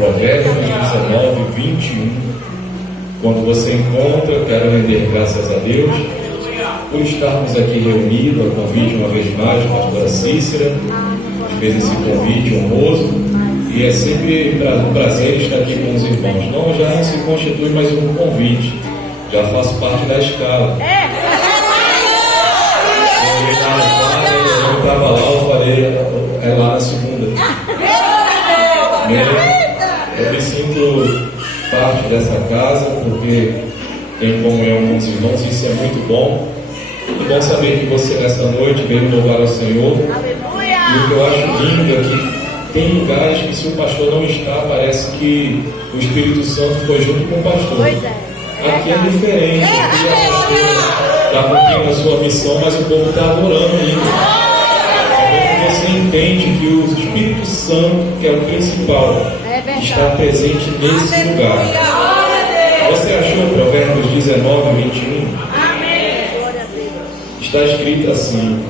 Provérbios 19, 21. Quando você encontra, eu quero render graças a Deus por estarmos aqui reunidos, a convite uma vez mais, a pastora Cícera fez esse convite honroso, e é sempre um prazer estar aqui com os irmãos. Não, já não se constitui mais um convite, já faço parte da escala. Eu estava lá, eu falei, é lá na segunda. Eu me sinto parte dessa casa, porque tenho comunhão com os irmãos, isso é muito bom. Muito bom saber que você nessa noite veio louvar ao Senhor. E o que eu acho lindo é que tem lugares que, se o pastor não está, parece que o Espírito Santo foi junto com o pastor. Pois é. Aqui é diferente, aqui a pastora está cumprindo a sua missão, mas o povo está adorando ainda. Você entende que o Espírito Santo, que é o principal, está presente nesse lugar. Você achou Provérbios 19, 21? Está escrito assim: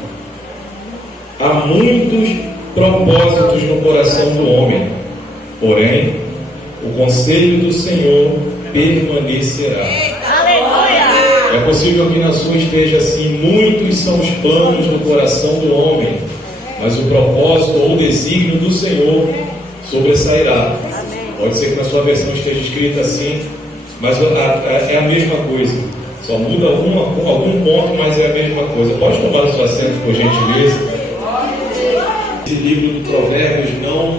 há muitos propósitos no coração do homem, porém o conselho do Senhor permanecerá. É possível que na sua esteja assim: muitos são os planos no coração do homem, mas o propósito ou o desígnio do Senhor sobressairá. Pode ser que na sua versão esteja escrito assim, mas é a mesma coisa. Só muda algum ponto, mas é a mesma coisa. Pode tomar o seu assento, por gentileza. Esse livro do Provérbios, não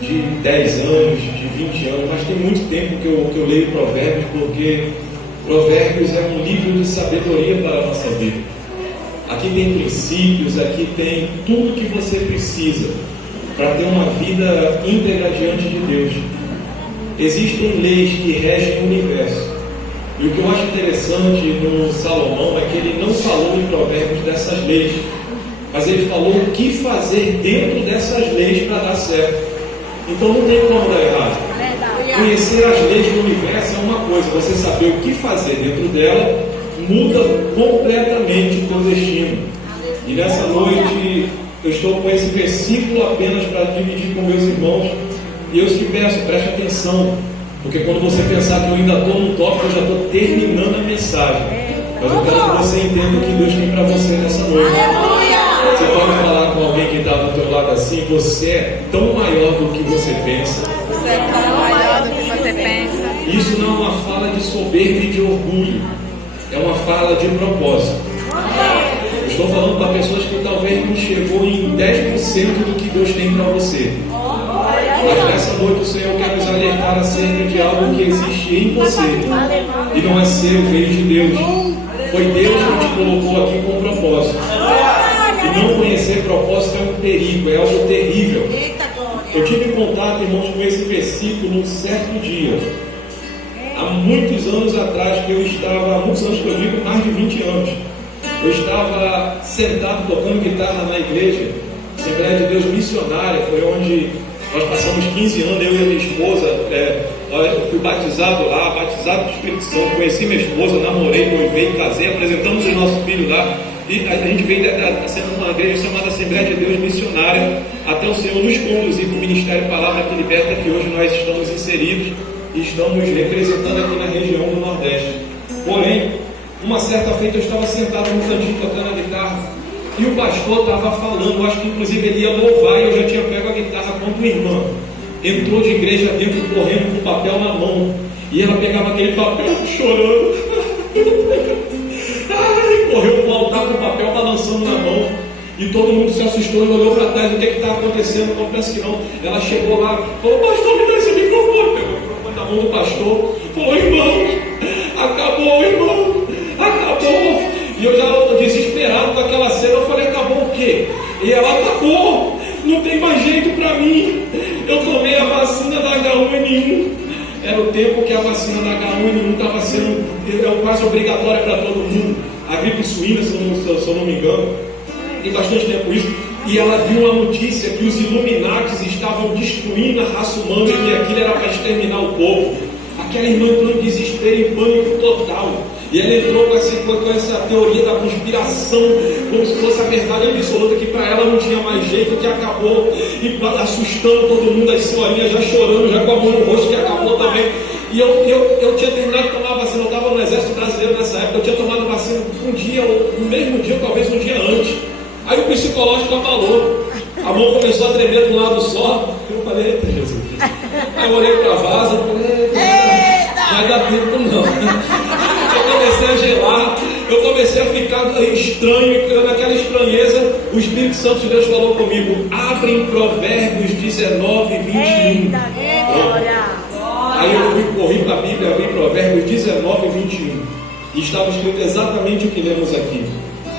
de 10 anos, de 20 anos, mas tem muito tempo que eu leio Provérbios, porque Provérbios é um livro de sabedoria para a nossa vida. Aqui tem princípios, aqui tem tudo que você precisa para ter uma vida íntegra diante de Deus. Existem leis que regem o universo. E o que eu acho interessante no Salomão é que ele não falou em Provérbios dessas leis, mas ele falou o que fazer dentro dessas leis para dar certo. Então não tem como dar errado. Conhecer as leis do universo é uma coisa, você saber o que fazer dentro dela muda completamente o teu destino. E nessa noite eu estou com esse versículo apenas para dividir com meus irmãos, e eu te peço, preste atenção, porque quando você pensar que eu ainda estou no tópico, eu já estou terminando a mensagem, mas eu quero que você entenda o que Deus tem para você nessa noite. Você pode falar com alguém que está do teu lado assim: você é tão maior do que você pensa. Você é tão maior do que você pensa. Isso não é uma fala de soberba e de orgulho, é uma fala de propósito. Eu estou falando para pessoas que talvez não chegou em 10% do que Deus tem para você. Mas nessa noite o Senhor quer nos alertar acerca de algo que existe em você, e não é seu, veio de Deus. Foi Deus que te colocou aqui com propósito. E não conhecer propósito é um perigo, é algo terrível. Eu tive contato, irmãos, com esse versículo num certo dia, há muitos anos atrás, que eu estava, há muitos anos que eu digo, mais de 20 anos, eu estava sentado tocando guitarra na igreja, Assembleia de Deus Missionária, foi onde nós passamos 15 anos, eu e a minha esposa. Eu fui batizado lá, batizado do Espírito Santo, conheci minha esposa, namorei, noivei, casei, apresentamos os nossos filhos lá, e a gente veio sendo uma igreja chamada Assembleia de Deus Missionária, até o Senhor nos conduzir para o Ministério Palavra que Liberta, que hoje nós estamos inseridos e estamos representando aqui na região do Nordeste. Porém, uma certa feita eu estava sentado no cantinho tocando a guitarra, e o pastor estava falando, eu acho que inclusive ele ia louvar, e eu já tinha pego a guitarra quando minha irmã entrou de igreja dentro, correndo com o papel na mão, e ela pegava aquele papel chorando. Ai, correu para o altar com o papel balançando na mão, e todo mundo se assustou e olhou para trás: o que está acontecendo? Não penso que não. Ela chegou lá, falou: pastor, me dá esse microfone. Pegou o microfone na mão do pastor, falou: irmão, acabou, irmão, acabou. E eu já desesperado com aquela cena, eu falei: acabou o quê? E ela: acabou, não tem mais jeito para mim, eu tomei a vacina da H1N1. Era o tempo que a vacina da H1N1 estava sendo quase obrigatória para todo mundo. A gripe suína, se eu não me engano, tem bastante tempo isso. E ela viu uma notícia que os Illuminatis estavam destruindo a raça humana e que aquilo era para exterminar o povo. Aquela irmã entrou em desespero, em pânico total. E ele entrou com essa teoria da conspiração, como se fosse a verdade absoluta, que para ela não tinha mais jeito, que acabou, e assustando todo mundo, as senhorinhas já chorando, já com a mão no rosto, que acabou também. E eu tinha terminado de tomar a vacina, eu estava no Exército Brasileiro nessa época, eu tinha tomado a vacina um dia, ou no mesmo dia, ou talvez um dia antes. Aí o psicológico abalou, a mão começou a tremer de um lado só. Eu falei, eita Jesus. Aí eu olhei para a vaza e falei, vai dar tempo não. Eu comecei a gelar, eu comecei a ficar estranho, naquela estranheza, o Espírito Santo de Deus falou comigo, abre em Provérbios 19, 21. Aí eu corri para a Bíblia, abri Provérbios 19, 21. E estava escrito exatamente o que lemos aqui.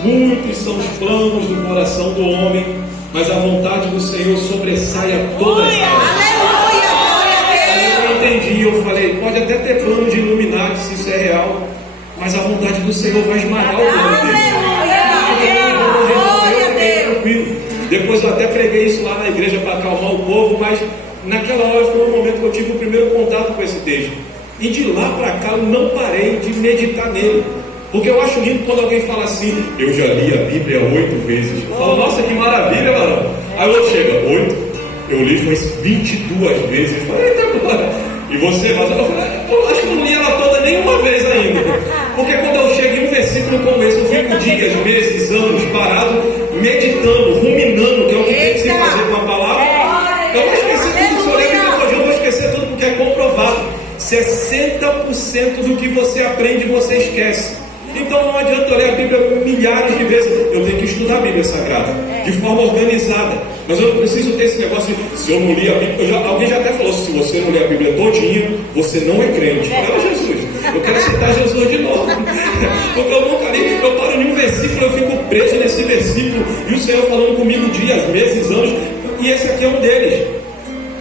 Muitos são os planos do coração do homem, mas a vontade do Senhor sobressai a todas elas. Aí eu entendi, eu falei, pode até ter plano de Illuminati, se isso é real, mas a vontade do Senhor vai esmagar o plano dele. Depois eu até preguei isso lá na igreja para acalmar o povo, mas naquela hora foi o momento que eu tive o primeiro contato com esse texto. E de lá para cá eu não parei de meditar nele. Porque eu acho lindo quando alguém fala assim, eu já li a Bíblia 8 vezes. Eu falo, nossa, que maravilha, mano. Aí o outro chega, 8? Eu li foi 22 vezes. Eu falo, eita, bora. E você, mas eu falo, eu acho que não li ela toda nenhuma vez ainda. Porque quando eu chego em um versículo como esse, eu fico dias, meses, anos parado, meditando, ruminando, que é o que tem que se fazer com a palavra. Eu vou esquecer tudo, se eu ler a Bíblia todo dia, eu vou esquecer tudo, porque é comprovado. 60% do que você aprende, você esquece. Então não adianta eu ler a Bíblia milhares de vezes. Eu tenho que estudar a Bíblia Sagrada de forma organizada. Mas eu não preciso ter esse negócio de, se eu não li a Bíblia, alguém já até falou, se você não ler a Bíblia todinha, você não é crente. Fala Jesus, eu quero aceitar Jesus de novo. Porque eu nunca li, eu paro em um versículo, eu fico preso nesse versículo, e o Senhor falando comigo dias, meses, anos, e esse aqui é um deles.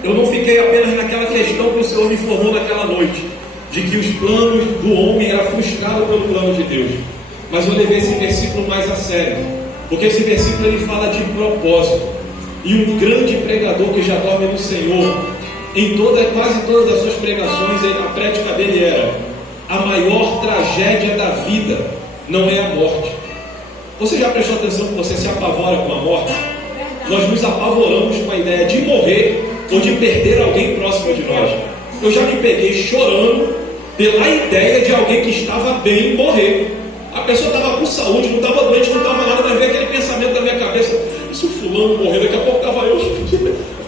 Eu não fiquei apenas naquela questão que o Senhor me informou naquela noite, de que os planos do homem eram frustrados pelo plano de Deus. Mas eu levei esse versículo mais a sério, porque esse versículo ele fala de propósito. E um grande pregador que já dorme no Senhor, em quase todas as suas pregações, a prédica dele era: a maior tragédia da vida não é a morte. Você já prestou atenção que você se apavora com a morte? Nós nos apavoramos com a ideia de morrer ou de perder alguém próximo de nós. Eu já me peguei chorando pela ideia de alguém que estava bem morrer. A pessoa estava com saúde, não estava doente, não estava nada, mas veio aquele pensamento na minha cabeça: e se o fulano morrer, daqui a pouco estava eu.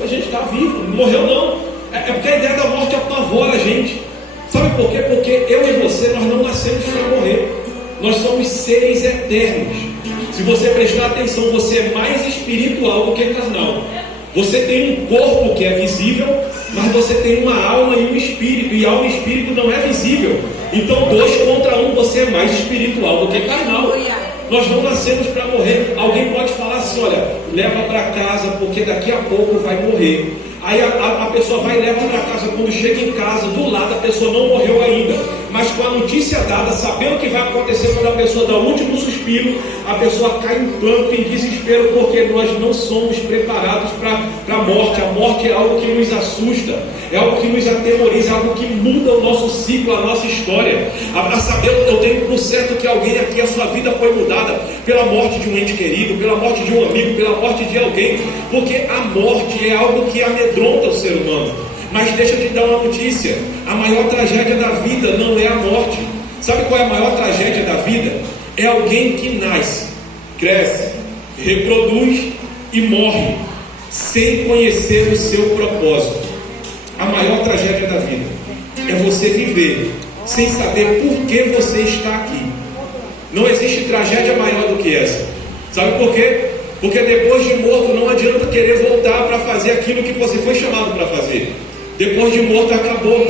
A gente está vivo, não morreu não. É porque a ideia da morte apavora a gente. Sabe por quê? Porque eu e você, nós não nascemos para morrer. Nós somos seres eternos. Se você prestar atenção, você é mais espiritual do que carnal. Você tem um corpo que é visível, mas você tem uma alma e um espírito, e alma e espírito não é visível. Então 2 contra 1, você é mais espiritual do que carnal. Nós não nascemos para morrer. Alguém pode falar assim: olha, leva para casa, porque daqui a pouco vai morrer. Aí a pessoa vai e leva para casa. Quando chega em casa, do lado a pessoa não morreu ainda, mas com a notícia dada, sabendo o que vai acontecer quando a pessoa dá o último suspiro, a pessoa cai em pranto, em desespero, porque nós não somos preparados para a morte. A morte é algo que nos assusta, é algo que nos atemoriza, é algo que muda o nosso ciclo, a nossa história. A saber, eu tenho por certo que alguém aqui, a sua vida foi mudada pela morte de um ente querido, pela morte de um amigo, pela morte de alguém, porque a morte é algo que amedronta o ser humano. Mas deixa eu te dar uma notícia: a maior tragédia da vida não é a morte. Sabe qual é a maior tragédia da vida? É alguém que nasce, cresce, reproduz e morre sem conhecer o seu propósito. A maior tragédia da vida é você viver sem saber por que você está aqui. Não existe tragédia maior do que essa. Sabe por quê? Porque depois de morto não adianta querer voltar para fazer aquilo que você foi chamado para fazer. Depois de morto acabou.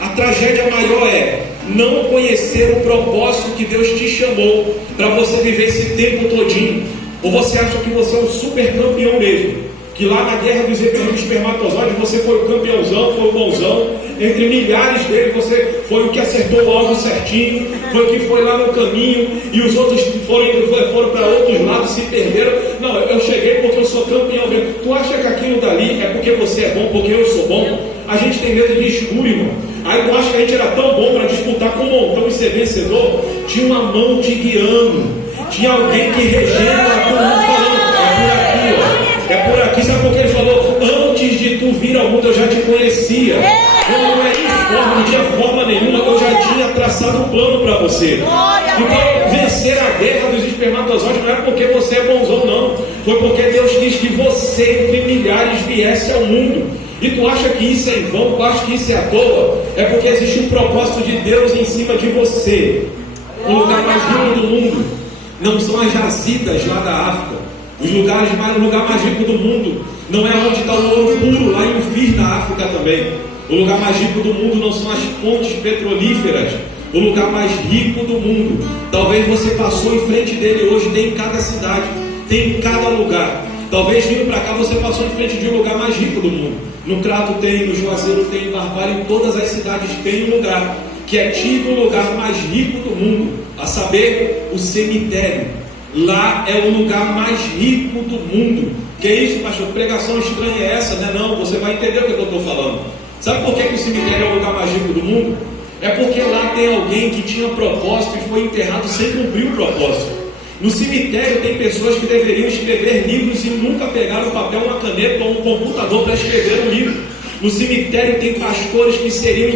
A tragédia maior é não conhecer o propósito que Deus te chamou para você viver esse tempo todinho. Ou você acha que você é um super campeão mesmo, que lá na guerra dos espermatozoides você foi o campeãozão, foi o bonzão, entre milhares deles você foi o que acertou o alvo certinho, foi o que foi lá no caminho, e os outros foram para outros lados, se perderam. Não, eu cheguei porque eu sou campeão mesmo. Tu tu acha que aquilo dali é porque você é bom, porque eu sou bom, a gente tem medo de escuro, irmão. Aí tu acha que a gente era tão bom para disputar com um montão e ser vencedor? Tinha uma mão te guiando, tinha alguém que regendo a tua mão falando, é por aqui, ó. É por aqui, sabe por que ele falou? Antes de tu vir ao mundo eu já te conhecia. Eu não era informe, não tinha forma nenhuma, eu já tinha traçado um plano para você. Então, vencer a guerra dos espermatozoides não é porque você é bonzão, não. Foi porque Deus quis que você, entre milhares, viesse ao mundo. E tu acha que isso é em vão, tu acha que isso é à toa? É porque existe um propósito de Deus em cima de você. O lugar mais rico do mundo não são as jazidas lá da África. O lugar mais rico do mundo não é onde está o ouro puro, lá em Ufir, na África também. O lugar mais rico do mundo não são as fontes petrolíferas. O lugar mais rico do mundo, talvez você passou em frente dele hoje, tem em cada cidade, tem em cada lugar. Talvez vindo para cá você passou em frente de um lugar mais rico do mundo. No Crato tem, no Juazeiro tem, em Barbalho, em todas as cidades tem um lugar que é tido o lugar mais rico do mundo, a saber, o cemitério. Lá é o lugar mais rico do mundo. Que é isso, pastor? Pregação estranha é essa, né? Não, você vai entender o que eu estou falando. Sabe por que o cemitério é o lugar mais rico do mundo? É porque lá tem alguém que tinha propósito e foi enterrado sem cumprir o propósito. No cemitério tem pessoas que deveriam escrever livros e nunca pegaram um papel, uma caneta ou um computador para escrever um livro. No cemitério tem pastores que seriam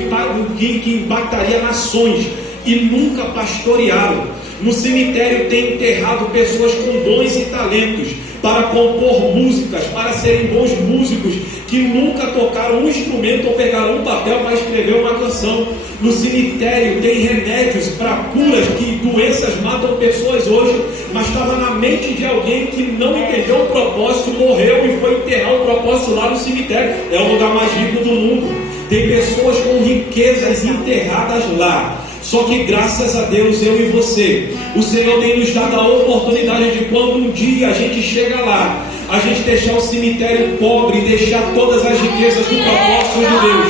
que impactaria nações e nunca pastorearam. No cemitério tem enterrado pessoas com dons e talentos para compor músicas, para serem bons músicos, que nunca tocaram um instrumento ou pegaram um papel para escrever uma canção. No cemitério tem remédios para curas, que doenças matam pessoas hoje, mas estava na mente de alguém que não entendeu o propósito, morreu e foi enterrar o propósito lá no cemitério. É o lugar mais rico do mundo. Tem pessoas com riquezas enterradas lá. Só que graças a Deus, eu e você, o Senhor tem nos dado a oportunidade de, quando um dia a gente chega lá, a gente deixar o cemitério pobre, deixar todas as riquezas do propósito de Deus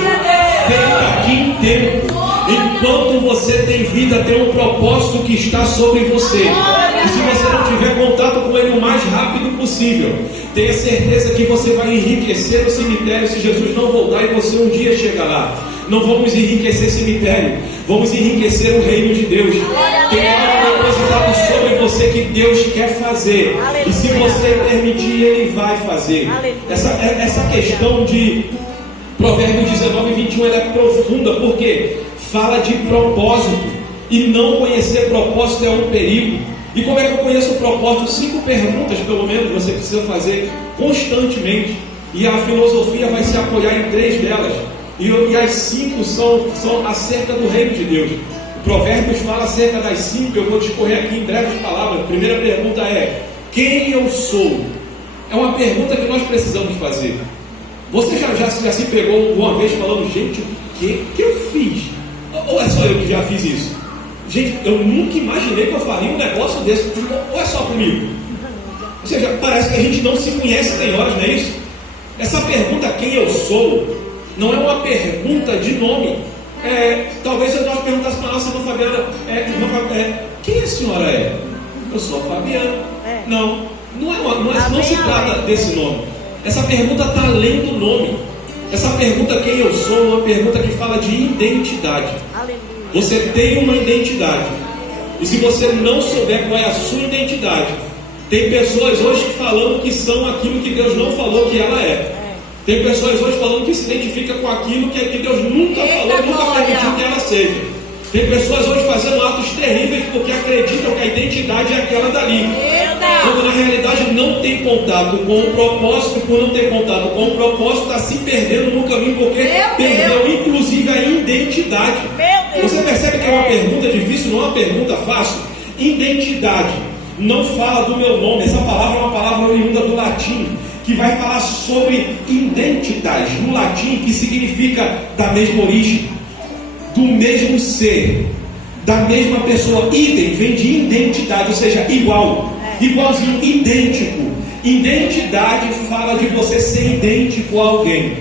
feita aqui em tempo. Enquanto você tem vida, tem um propósito que está sobre você. E se você não tiver contato com ele o mais rápido possível, tenha certeza que você vai enriquecer o cemitério se Jesus não voltar e você um dia chega lá. Não vamos enriquecer cemitério, vamos enriquecer o reino de Deus. Tem algo depositado sobre você que Deus quer fazer. E se você permitir, Ele vai fazer. Essa questão de Provérbios 19:21 ela é profunda, porque fala de propósito. E não conhecer propósito é um perigo. E como é que eu conheço o propósito? 5 perguntas, pelo menos, você precisa fazer constantemente. E a filosofia vai se apoiar em 3 delas. E as 5 são acerca do reino de Deus. O Provérbios fala acerca das 5. Eu vou discorrer aqui em breves palavras. A primeira pergunta é: quem eu sou? É uma pergunta que nós precisamos fazer. Você já se pegou uma vez falando: gente, o que eu fiz? Ou é só eu que já fiz isso? Gente, eu nunca imaginei que eu faria um negócio desse. Ou é só comigo? Ou seja, parece que a gente não se conhece, tem horas, não é isso? Essa pergunta, quem eu sou, não é uma pergunta de nome. Talvez se nós perguntássemos para a nossa irmã Fabiana, quem a senhora é? Eu sou a Fabiana. Não se trata desse nome. Essa pergunta está além do nome. Essa pergunta, quem eu sou, é uma pergunta que fala de identidade. Você tem uma identidade. E se você não souber qual é a sua identidade, tem pessoas hoje falando que são aquilo que Deus não falou que ela é. Tem pessoas hoje falando que se identifica com aquilo que Deus nunca falou, nunca permitiu que ela seja. Tem pessoas hoje fazendo atos terríveis porque acreditam que a identidade é aquela dali. Quando na realidade não tem contato com o propósito, por não ter contato com o propósito, está se perdendo no caminho porque perdeu inclusive a identidade. Você percebe que é uma pergunta difícil, não é uma pergunta fácil? Identidade não fala do meu nome. Essa palavra é uma palavra oriunda do latim, que vai falar sobre identitas, no latim, que significa da mesma origem, do mesmo ser, da mesma pessoa. Idem vem de identidade, ou seja, igual, igualzinho, idêntico. Identidade fala de você ser idêntico a alguém.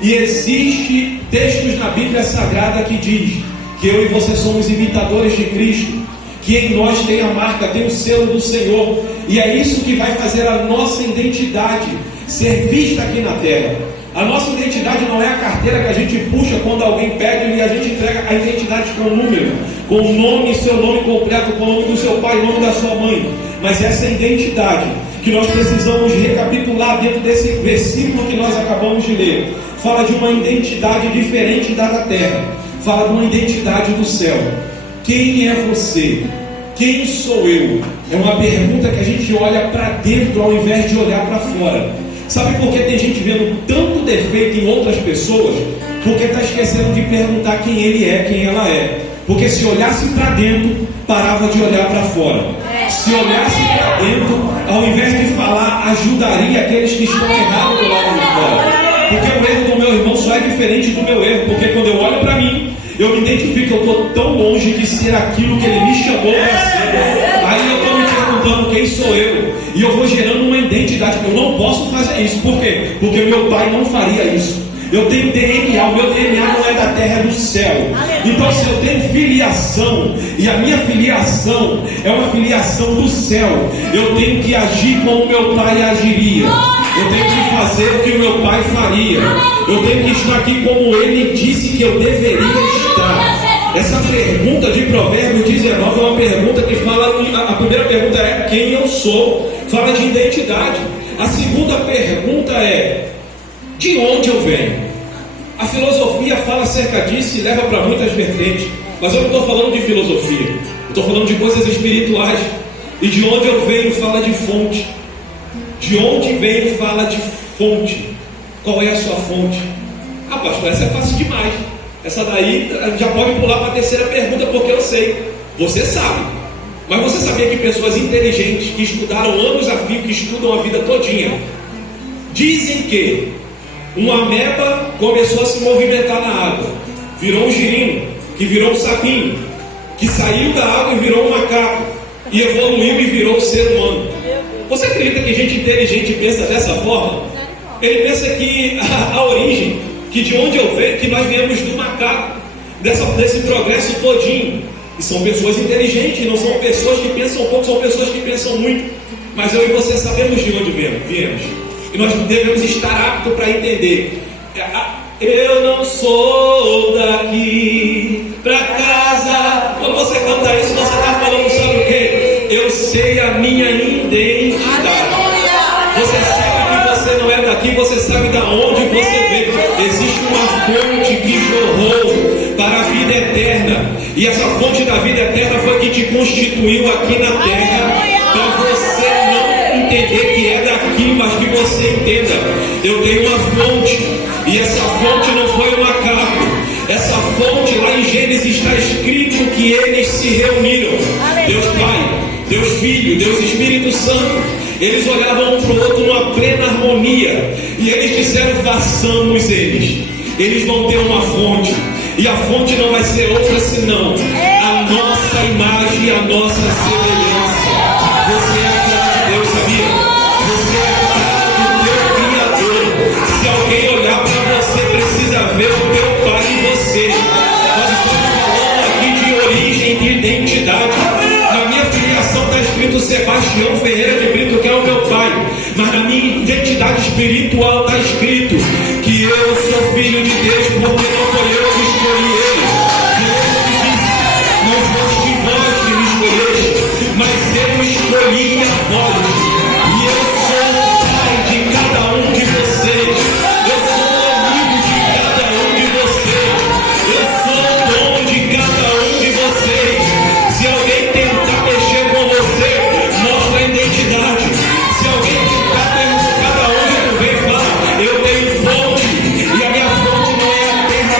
E existe textos na Bíblia Sagrada que diz que eu e você somos imitadores de Cristo, que em nós tem a marca, tem o selo do Senhor. E é isso que vai fazer a nossa identidade ser vista aqui na terra. A nossa identidade não é a carteira que a gente puxa quando alguém pede e a gente entrega a identidade com o número, com o nome, seu nome completo, com o nome do seu pai, o nome da sua mãe. Mas essa identidade que nós precisamos recapitular dentro desse versículo que nós acabamos de ler, fala de uma identidade diferente da terra, fala de uma identidade do céu. Quem é você? Quem sou eu? É uma pergunta que a gente olha para dentro ao invés de olhar para fora. Sabe por que tem gente vendo tanto defeito em outras pessoas? Porque está esquecendo de perguntar quem ele é, quem ela é. Porque se olhasse para dentro, parava de olhar para fora. Se olhasse para dentro, ao invés de falar, ajudaria aqueles que estão errados do lado de fora. Porque o erro do meu irmão só é diferente do meu erro. Porque quando eu olho para mim, eu me identifico que eu estou tão longe de ser aquilo que ele me chamou para ser. Aí eu estou me perguntando quem sou eu. E eu vou gerando uma identidade. Eu não posso fazer isso. Por quê? Porque meu pai não faria isso. Eu tenho DNA, o meu DNA não é da terra, é do céu. Então se eu tenho filiação, e a minha filiação é uma filiação do céu, eu tenho que agir como meu pai agiria. Eu tenho que fazer o que o meu pai faria. Eu tenho que estar aqui como ele disse que eu deveria estar. Essa pergunta de Provérbios 19 é uma pergunta que fala, a primeira pergunta é quem eu sou, fala de identidade. A segunda pergunta é de onde eu venho. A filosofia fala acerca disso e leva para muitas vertentes, mas eu não estou falando de filosofia, eu estou falando de coisas espirituais. E de onde eu venho fala de fonte. De onde venho fala de fonte. Qual é a sua fonte? Ah, pastor, essa é fácil demais. Essa daí já pode pular para a terceira pergunta, porque eu sei. Você sabe. Mas você sabia que pessoas inteligentes, que estudaram anos a fio, que estudam a vida todinha, dizem que uma ameba começou a se movimentar na água, virou um girino, que virou um sapinho, que saiu da água e virou um macaco, e evoluiu e virou um ser humano. Você acredita que gente inteligente pensa dessa forma? Ele pensa que a origem, que de onde eu venho, que nós viemos do macaco, desse progresso todinho. E são pessoas inteligentes, não são pessoas que pensam pouco, são pessoas que pensam muito. Mas eu e você sabemos de onde viemos. E nós devemos estar aptos para entender. Eu não sou daqui para casa. Quando você canta isso, você está falando sobre o quê? Eu sei a minha identidade. Você sabe que você não é daqui, você sabe de onde você veio. Existe uma fonte que jorrou para a vida eterna. E essa fonte da vida eterna foi que te constituiu aqui na terra. Para você não entender que é daqui, mas que você entenda. Eu tenho uma fonte. E essa fonte não foi um macaco. Essa fonte lá em Gênesis está escrito que eles se reuniram. Deus Pai, Deus Filho, Deus Espírito Santo. Eles olhavam um para o outro numa plena harmonia. E eles disseram, façamos eles. Eles vão ter uma fonte. E a fonte não vai ser outra senão a nossa imagem e a nossa semelhança. Você é a cara de Deus, sabia? Você é a cara do teu Criador. Se alguém olhar para você, precisa ver o teu Pai em você. Nós estamos falando aqui de origem, de identidade. Na minha filiação está escrito Sebastião Ferreira de Brito, que é o meu pai. Mas na minha identidade espiritual está escrito que eu sou filho de Deus, porque não foi eu que escolhi ele. Deus me disse, não foste vós que me escolheste, mas eu escolhi a vós. E eu sou o pai de cada um de vocês. Eu sou o amigo de cada um de vocês. Eu sou o dono de cada um de vocês. Se alguém tentar mexer com você, mostra a identidade. Se alguém tentar perguntar onde tu vem, fala, eu tenho fonte. E a minha fonte não é a terra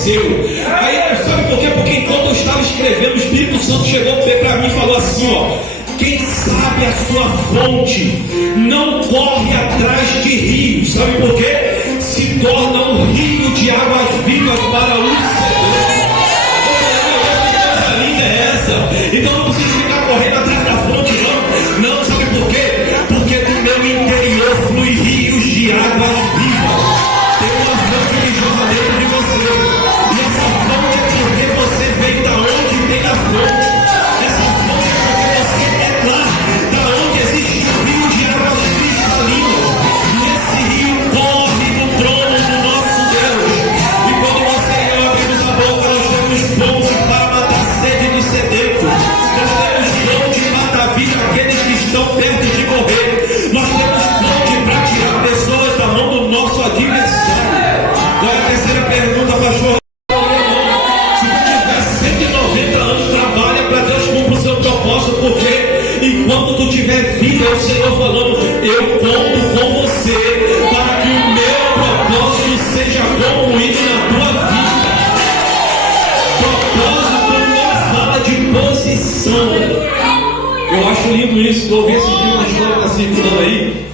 aconteceu. Aí, sabe por quê? Porque enquanto eu estava escrevendo, o Espírito Santo chegou para mim e falou assim, ó: quem sabe a sua fonte não corre atrás de rios. Sabe por quê? Se torna um rio de águas vivas para o Senhor. Que coisa linda é essa? Então não precisa ficar correndo atrás da fonte, não. Não, sabe por quê? Porque do meu interior flui rios de águas vivas. Tem uma fonte que jorra dentro de você. E essa fonte é porque você veio da onde tem a fonte. Essa fonte é porque você é lá, da onde existe um rio de águas cristalinas. E esse rio corre do trono do nosso Deus. E quando você e eu abrimos a boca, nós temos fonte para matar a sede do sedento. Nós temos fonte para dar vida àqueles que estão perto de morrer. Nós temos fonte para tirar pessoas da mão do nosso adversário. Agora a terceira pergunta, pastor. Se tu tiver 190 anos, trabalha para Deus cumprir o seu propósito, porque enquanto tu tiver vida, é o Senhor falando: eu conto com você para que o meu propósito seja concluído na tua vida. Propósito não fala de posição. Eu acho lindo isso. Eu ouvi esse dia uma história que está circulando aí,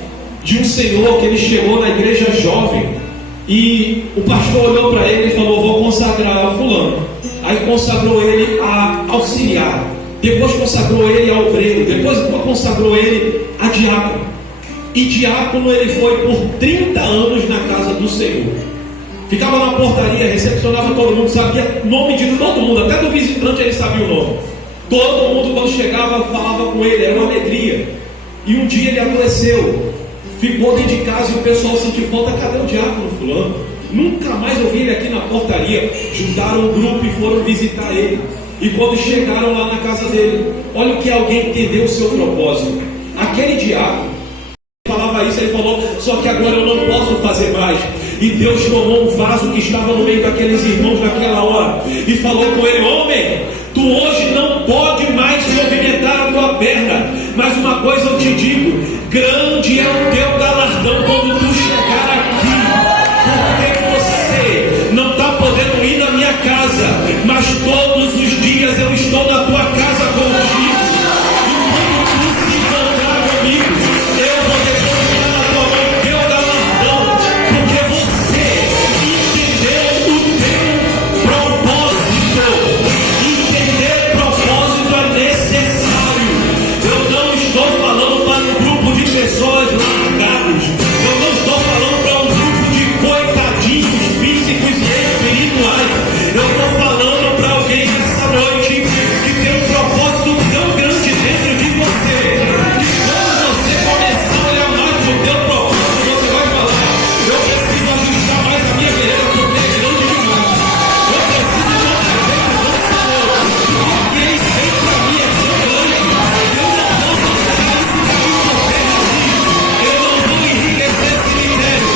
de um senhor que ele chegou na igreja jovem e o pastor olhou para ele e falou: vou consagrar o fulano. Aí consagrou ele a auxiliar, depois consagrou ele a obreiro, depois consagrou ele a diácono. E diácono ele foi por 30 anos na casa do Senhor. Ficava na portaria, recepcionava todo mundo, sabia o nome de todo mundo, até do visitante ele sabia o nome. Todo mundo quando chegava falava com ele, era uma alegria. E um dia ele adoeceu, ficou dentro de casa e o pessoal sentiu falta: cadê o diácono fulano? Nunca mais ouvi ele aqui na portaria. Juntaram um grupo e foram visitar ele. E quando chegaram lá na casa dele, olha o que alguém entendeu o seu propósito. Aquele diácono falava isso, ele falou: só que agora eu não posso fazer mais. E Deus tomou um vaso que estava no meio daqueles irmãos naquela hora e falou com ele: homem, tu hoje não pode mais movimentar a tua perna, mas uma coisa eu te digo: grande é o teu galardão quando tu chegar aqui. Porque você não está podendo ir na minha casa, mas todos os dias eu estou na tua casa contigo. E quando tu se encontrar comigo, eu vou depositar na tua mão o teu galardão, porque você entendeu o teu propósito. Entender o propósito é necessário. Eu não estou falando para um grupo de pessoas largadas. Eu não estou falando para um grupo de coitadinhos físicos e espirituais. Eu estou falando para alguém nessa noite que tem um propósito tão grande dentro de você, que quando você começar a olhar mais para o teu propósito, você vai falar: eu preciso ajustar mais a minha beleza, porque é grande demais. Eu preciso de uma presença do Senhor, porque Ele tem para mim é tão grande. Eu não posso deixar esse caminho por terra assim. Eu não vou enriquecer esse ministério.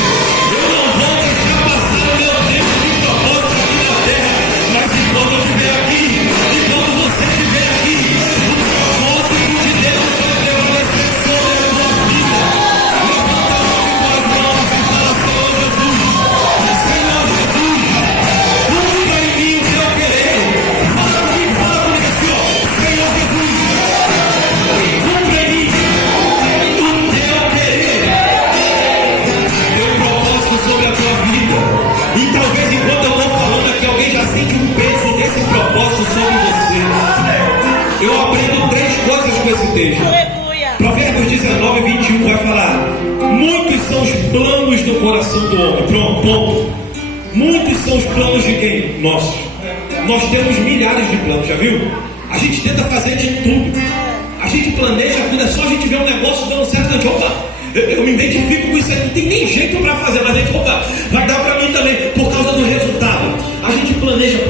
Eu não vou deixar passar o meu tempo de propósito aqui na terra. Mas enquanto eu estiver aqui, enquanto você estiver aqui, o propósito de Deus vai prevalecer sobre a sua vida. Levanta a mão com as mãos e fala: Senhor Jesus, Senhor Jesus, cumpra em mim o teu querer. Fala comigo assim, ó: Senhor Jesus, cumpra em mim o teu querer. Teu propósito sobre a tua vida. E talvez enquanto eu estou falando aqui, alguém já sente um peso desse propósito sobre você. Eu aprendo 3 coisas com esse texto. Provérbios 19, 21 vai falar: muitos são os planos do coração do homem. Pronto, ponto. Muitos são os planos de quem? Nossos. Nós temos milhares de planos, já viu? A gente tenta fazer de tudo. A gente planeja tudo, é só a gente ver um negócio dando certo, a gente: opa, eu me identifico com isso aí, não tem nem jeito para fazer, mas a gente: opa, vai dar para mim também, por causa do resultado. A gente planeja.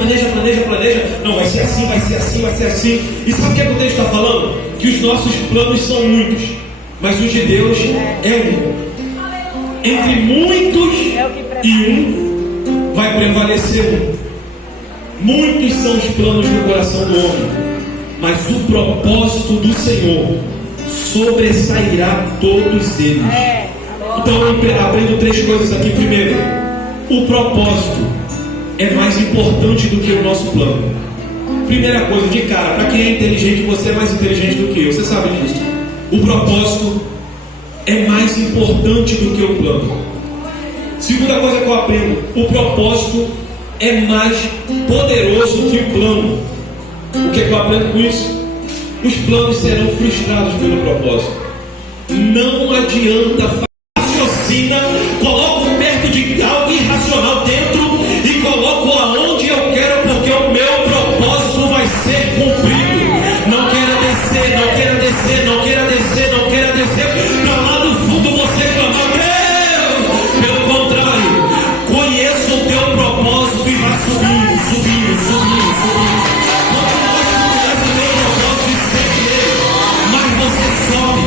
Não, vai ser assim, vai ser assim, vai ser assim. E sabe o que o texto está falando? Que os nossos planos são muitos, mas os de Deus é um. Entre muitos e um vai prevalecer um. Muitos são os planos do coração do homem, mas o propósito do Senhor sobressairá todos eles. Então eu aprendo 3 coisas aqui. Primeiro, o propósito é mais importante do que o nosso plano. Primeira coisa, de cara, para quem é inteligente, você é mais inteligente do que eu, você sabe disso. O propósito é mais importante do que o plano. Segunda coisa que eu aprendo: o propósito é mais poderoso que o plano. O que é que eu aprendo com isso? Os planos serão frustrados pelo propósito. Não adianta, raciocina, coloco perto de algo irracional dentro e coloco aonde eu quero, porque o meu propósito vai ser cumprido. Não queira descer, não queira descer, não queira descer, não queira descer para lá no fundo você clamar: Deus! Pelo contrário, conheça o teu propósito e vá subindo, subindo, subindo, subindo. Quanto mais tu conhece o teu propósito e segue ele, mais você sobe.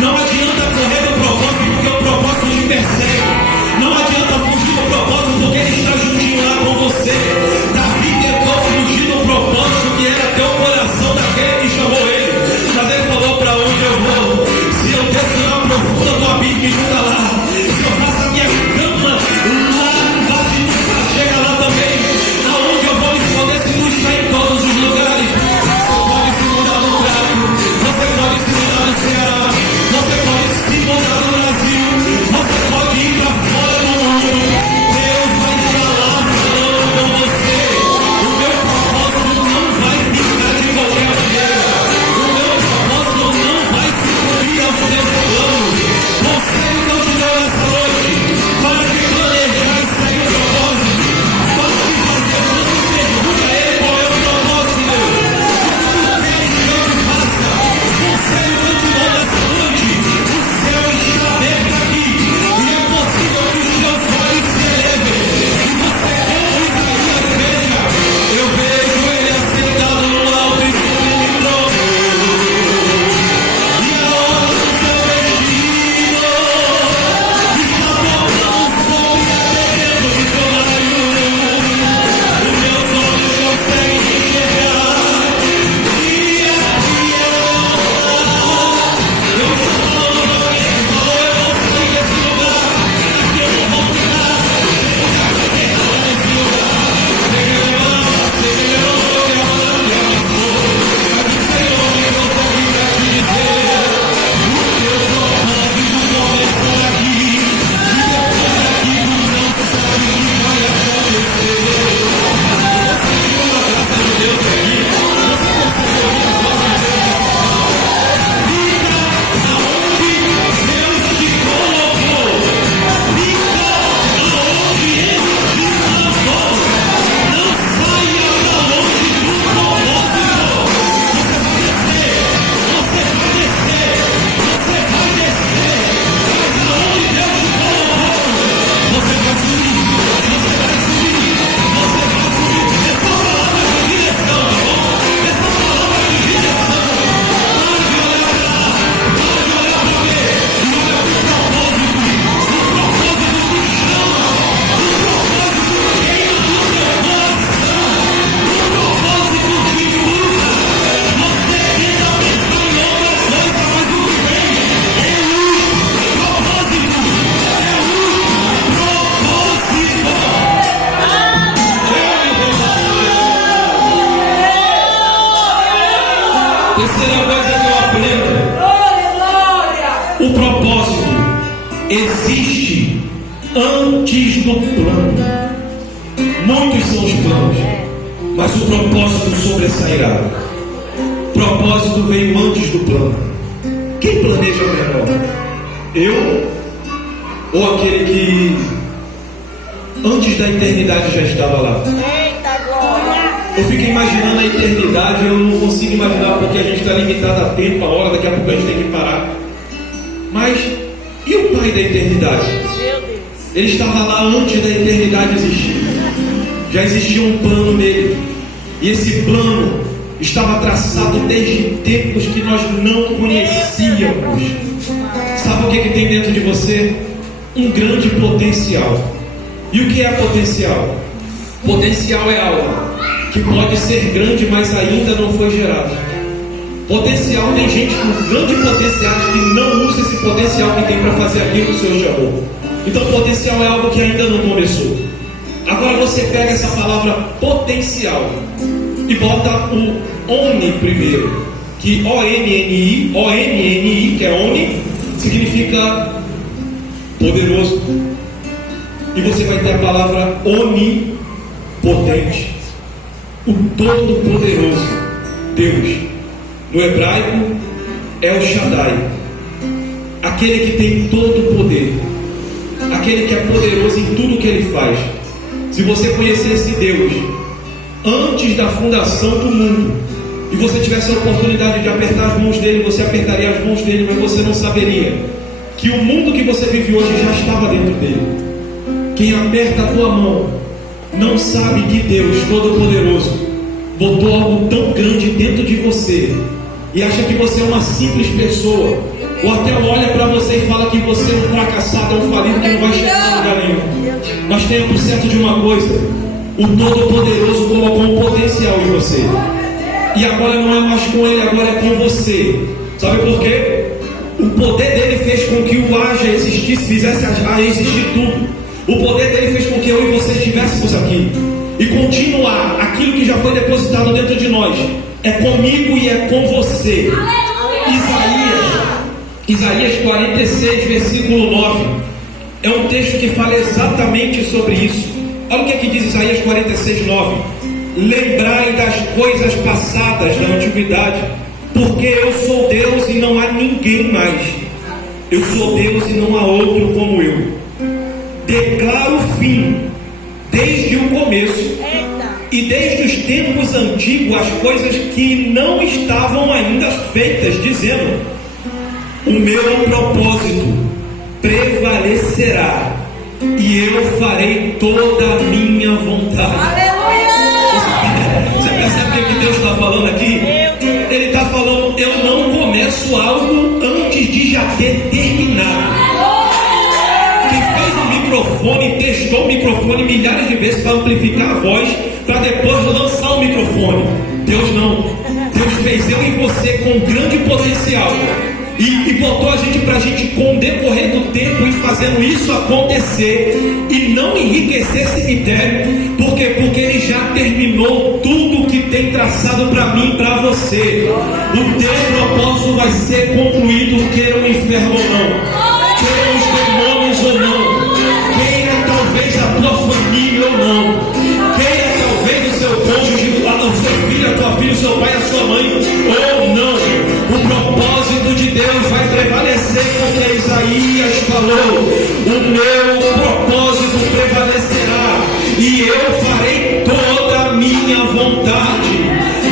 Não adianta correr do propósito, porque o propósito te persegue. Não adianta fugir do propósito, porque ele está juntinho lá com você. Davi tentou fugir do propósito que era teu coração daquele que chamou ele. Mas ele falou: para onde eu vou? Se eu desço na profunda do abismo, me junta lá. Se eu faço a minha cama lá embaixo, chega lá também. Aonde eu vou me esconder se tu está em todos os lugares? Você pode se mudar no Crato, você pode se mudar no Ceará, você pode se mudar no Brasil, você pode ir para fora do mundo. Deus vai estar lá falando com você. O meu propósito não vai ficar de qualquer maneira. O meu propósito não vai se cumprir aos seus planos. Conselho que eu te dou essa noite: para de planejar e segue o propósito. Para de fazer planos, pergunta a ele qual é o propósito, Deus. O que tu queres que eu te faça? Conselho que eu te dou nessa noite: o céu está aberto aqui e é possível que os teus olhos se elevem e você, como Isaías, veja: eu vejo ele assentado no alto e sublime trono, e a hora do seu destino está tocando o sol e atendendo de seu raio. Os meus olhos conseguem enxergar dia a dia. Eu estou falando de alguém que falou: eu vou sair desse lugar, que eu não vou ficar nesse lugar. Terceira coisa que eu aprendo: o propósito existe antes do plano. Muitos são os planos, mas o propósito sobressairá. O propósito veio antes do plano. Quem planeja melhor? Eu ou aquele que antes da eternidade já estava lá? Eu fico imaginando a eternidade, eu não consigo imaginar porque a gente está limitado a tempo, a hora, daqui a pouco a gente tem que parar. Mas e o Pai da eternidade? Ele estava lá antes da eternidade existir. Já existia um plano nele. E esse plano estava traçado desde tempos que nós não conhecíamos. Sabe o que tem dentro de você? Um grande potencial. E o que é potencial? Potencial é algo que pode ser grande, mas ainda não foi gerado. Potencial, tem gente com grande potencial que não usa esse potencial que tem para fazer aquilo que o Senhor chamou. Então potencial é algo que ainda não começou. Agora você pega essa palavra potencial e bota o oni primeiro, que O-N-N-I, que é oni, significa poderoso. E você vai ter a palavra onipotente, o todo-poderoso Deus. No hebraico é o Shaddai, aquele que tem todo o poder, aquele que é poderoso em tudo que ele faz. Se você conhecesse Deus antes da fundação do mundo e você tivesse a oportunidade de apertar as mãos dele, você apertaria as mãos dele, mas você não saberia que o mundo que você vive hoje já estava dentro dele. Quem aperta a tua mão não sabe que Deus Todo-Poderoso botou algo tão grande dentro de você e acha que você é uma simples pessoa, ou até olha para você e fala que você é um fracassado, é um falido que não vai chegar a lugar nenhum. Mas tenha por certo de uma coisa: o Todo-Poderoso colocou um potencial em você, e agora não é mais com ele, agora é com você. Sabe por quê? O poder dele fez com que o haja existisse, fizesse a existir tudo. O poder dele fez com que eu e você estivéssemos aqui. E continuar aquilo que já foi depositado dentro de nós é comigo e é com você. Isaías 46, versículo 9, é um texto que fala exatamente sobre isso. Olha o que aqui diz Isaías 46, 9: lembrai das coisas passadas da antiguidade, porque eu sou Deus e não há ninguém mais. Eu sou Deus e não há outro como eu. Declaro o fim desde o começo e desde os tempos antigos as coisas que não estavam ainda feitas, dizendo: o meu propósito prevalecerá e eu farei toda a minha vontade. Você percebe o que Deus está falando aqui? Ele está falando: eu não começo algo antes de já ter terminado. Quem fez o microfone, testou o microfone milhares de vezes para amplificar a voz, para depois lançar o microfone. Deus não. Deus fez eu e você com grande potencial e botou a gente para a gente, com o decorrer do tempo, ir fazendo isso acontecer e não enriquecer cemitério. Por quê? Porque ele já terminou tudo que tem traçado para mim e para você. O teu propósito vai ser concluído, queira o inferno ou não, queira os demônios ou não, queira talvez a tua família ou não, queira talvez o seu cônjuge, o seu filho, a tua filha, o seu pai, a sua mãe ou não. O propósito de Deus vai prevalecer, porque Isaías falou: o meu propósito prevalecerá e eu farei toda a minha vontade.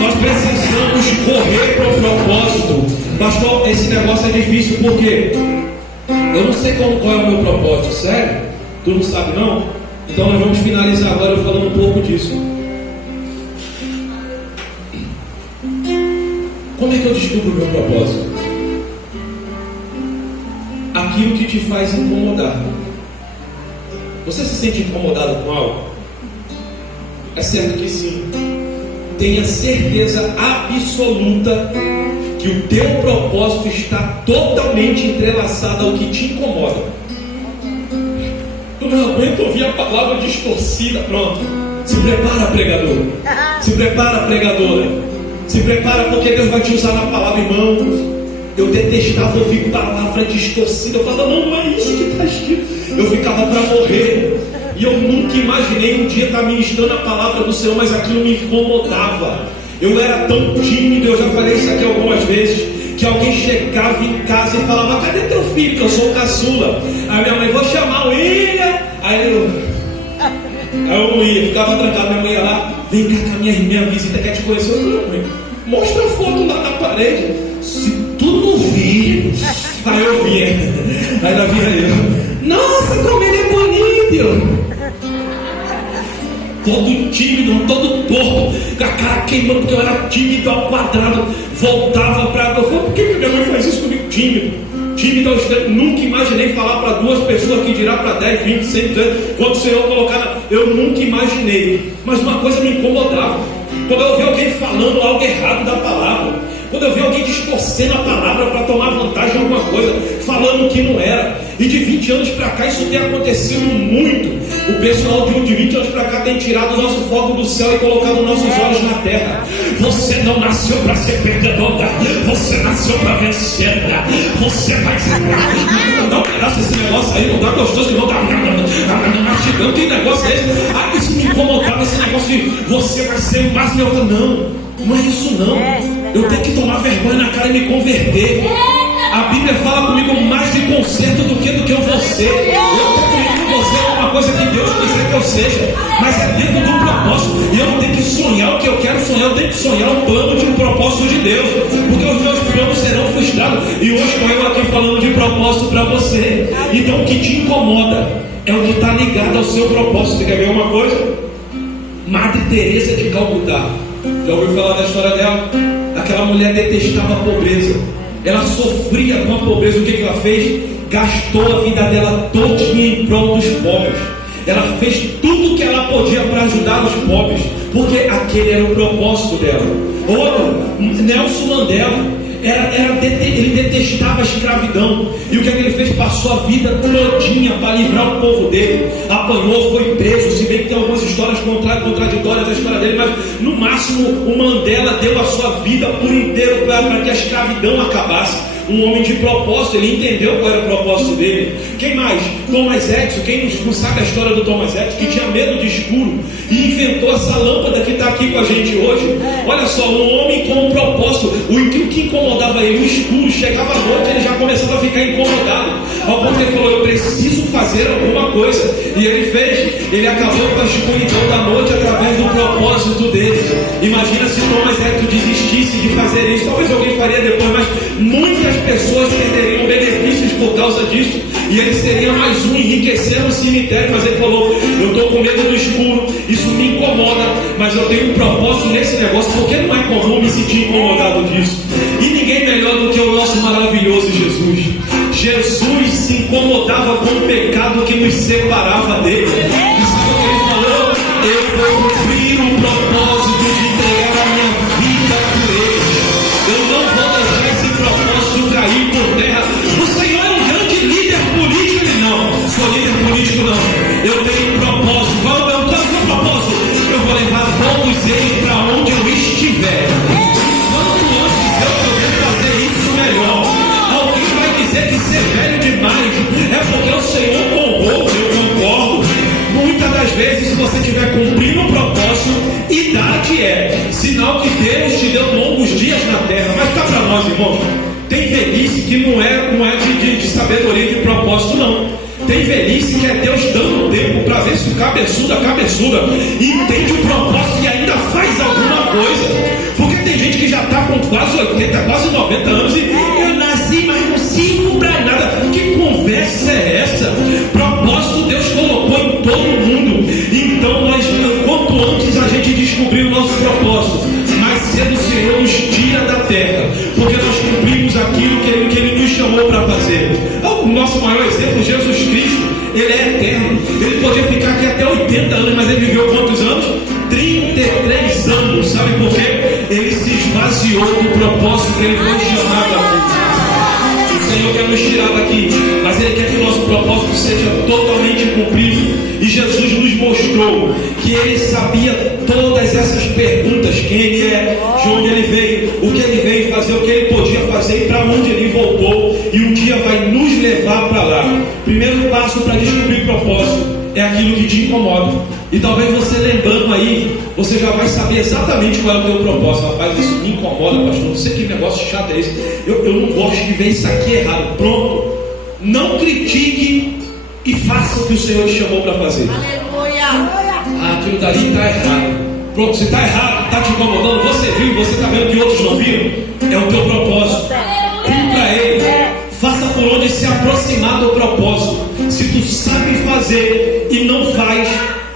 Nós precisamos correr para o propósito. Pastor, esse negócio é difícil, por quê? Eu não sei qual é o meu propósito. Sério? Tu não sabe não? Então nós vamos finalizar agora falando um pouco disso. Como é que eu descubro o meu propósito? Aquilo que te faz incomodar. Você se sente incomodado com algo? É certo que sim. Tenha certeza absoluta que o teu propósito está totalmente entrelaçado ao que te incomoda. Tu não aguenta ouvir a palavra distorcida. Pronto. Se prepara, pregador. Se prepara, pregadora. Se prepara, porque Deus vai te usar na palavra, irmãos. Eu detestava ouvir palavra distorcida. Eu falava: não é isso que está escrito. Eu ficava para morrer. E eu nunca imaginei um dia estar ministrando a palavra do Senhor, mas aquilo me incomodava. Eu era tão tímido, eu já falei isso aqui algumas vezes, que alguém chegava em casa e falava: cadê teu filho? Que eu sou o caçula. Aí minha mãe: vou chamar o William. Aí eu não ia, ficava trancado. Minha mãe ia lá: vem cá, que a minha visita quer te conhecer. Eu falei: mãe, mostra a foto lá na parede. Se tu não vir. Aí eu vinha. Aí ela vinha eu: nossa, como ele é bonito. Todo tímido, todo torto, com a cara queimando, porque eu era tímido ao quadrado. Voltava para eu falei: por que minha mãe faz isso comigo? Tímido ao extremo. Nunca imaginei falar para duas pessoas, que dirá para 10, 20, 100, 200. Quando o Senhor colocar, eu nunca imaginei. Mas uma coisa me incomodava: quando eu ouvia alguém falando algo errado da palavra, quando eu vi alguém distorcendo a palavra para tomar vantagem de alguma coisa, falando que não era. E de 20 anos para cá isso tem acontecido muito. O pessoal de 20 anos para cá tem tirado o nosso foco do céu e colocado nossos olhos na terra. Você não nasceu para ser perdedora, você nasceu para vencer. Você vai ser. Não pedaço esse negócio aí, não tá gostoso que não tá mastigando. Que negócio é esse? Ah, isso me incomodava, esse negócio de você vai ser o máximo. Eu falo, não é isso não. Eu tenho que tomar vergonha na cara e me converter. A Bíblia fala comigo mais de conserto do que eu vou ser. Eu tenho que você é uma coisa que Deus quiser que eu seja, mas é dentro do propósito. E eu não tenho que sonhar o que eu quero sonhar, eu tenho que sonhar o plano de um propósito de Deus, porque os meus planos serão frustrados. E hoje estou eu aqui falando de propósito para você. Então o que te incomoda é o que está ligado ao seu propósito. Você quer ver uma coisa? Madre Teresa de Calcutá, já ouviu falar da história dela? Aquela mulher detestava a pobreza, ela sofria com a pobreza. O que ela fez? Gastou a vida dela todinha em prol dos pobres. Ela fez tudo o que ela podia para ajudar os pobres, porque aquele era o propósito dela. Outro, Nelson Mandela, ele detestava a escravidão. E o que ele fez? Passou a vida todinha para livrar o povo dele. Apanhou, foi preso. Se bem que tem algumas histórias contraditórias da história dele, mas no máximo o Mandela deu a sua vida por inteiro para que a escravidão acabasse. Um homem de propósito, ele entendeu qual era o propósito dele. Quem mais? Thomas Edison. Quem não sabe a história do Thomas Edison, que tinha medo de escuro e inventou essa lâmpada que está aqui com a gente hoje. Olha só, um homem com um propósito. O que incomodava ele? O escuro. Chegava à noite, ele já começava a ficar incomodado, ao ponto que ele falou, eu preciso fazer alguma coisa. E ele fez. Ele acabou com a escuridão da noite através do propósito dele. Imagina se Thomas Edison desistisse de fazer isso. Talvez alguém faria depois, mas muitas pessoas perderiam benefícios por causa disso, e ele seria mais um enriquecendo o cemitério. Mas ele falou, eu estou com medo do escuro, isso me incomoda, mas eu tenho um propósito nesse negócio, porque não é comum me sentir incomodado disso. E ninguém melhor do que o nosso maravilhoso Jesus. Jesus se incomodava com o pecado que nos separava dele. E sabe o que ele falou? Eu vou cumprir o propósito de entregar a minha vida por ele. Eu não vou deixar esse propósito cair por terra. O Senhor é um grande líder político. Ele não, sou líder político não. Eu tenho um propósito. Qual é o meu propósito? Eu vou levar todos eles para onde eu estiver. Quanto antes eu poder fazer isso melhor. Alguém vai dizer que ser velho demais é porque o Senhor honrou. Eu concordo. Muitas das vezes, se você estiver cumprindo o propósito, idade é sinal que Deus te deu longos dias na terra. Mas está para nós, irmãos, tem velhice que não é de sabedoria de propósito, não. Tem velhice que é Deus dando tempo para ver se o cabeçuda entende o propósito e ainda faz alguma coisa. Porque tem gente que já está com quase 80, quase 90 anos e eu nasci, mas não sirvo para nada. Que conversa é essa? Propósito Deus colocou em todo mundo. Então quanto antes a gente descobrir o nosso propósito, mais cedo o Senhor nos tira da terra, porque nós cumprimos aquilo que Ele nos chamou para fazer. O nosso maior exemplo, Jesus Cristo, Ele é eterno. Ele podia ficar aqui até 80 anos, mas Ele viveu quantos anos? 33 anos. Sabe por quê? Ele se esvaziou do propósito que Ele foi chamado a fazer. O Senhor quer nos tirar daqui, mas Ele quer que o nosso propósito seja totalmente cumprido. E Jesus nos mostrou que Ele sabia todas essas perguntas: quem Ele é, de onde Ele veio, o que Ele veio fazer, o que Ele podia fazer e para onde Ele voltou. E um dia vai nos levar para lá. Primeiro passo para descobrir propósito é aquilo que te incomoda. E talvez você lembrando aí, você já vai saber exatamente qual é o teu propósito. Rapaz, isso me incomoda, pastor. Não sei que negócio chato é esse. Eu não gosto de ver isso aqui errado. Pronto. Não critique e faça o que o Senhor te chamou para fazer. Aleluia. Ah, aquilo dali está errado. Pronto, se está errado, está te incomodando, você viu, você está vendo que outros não viram. É o teu propósito. Cumpra ele. Faça por onde se aproximar do propósito. Se tu sabe fazer e não faz,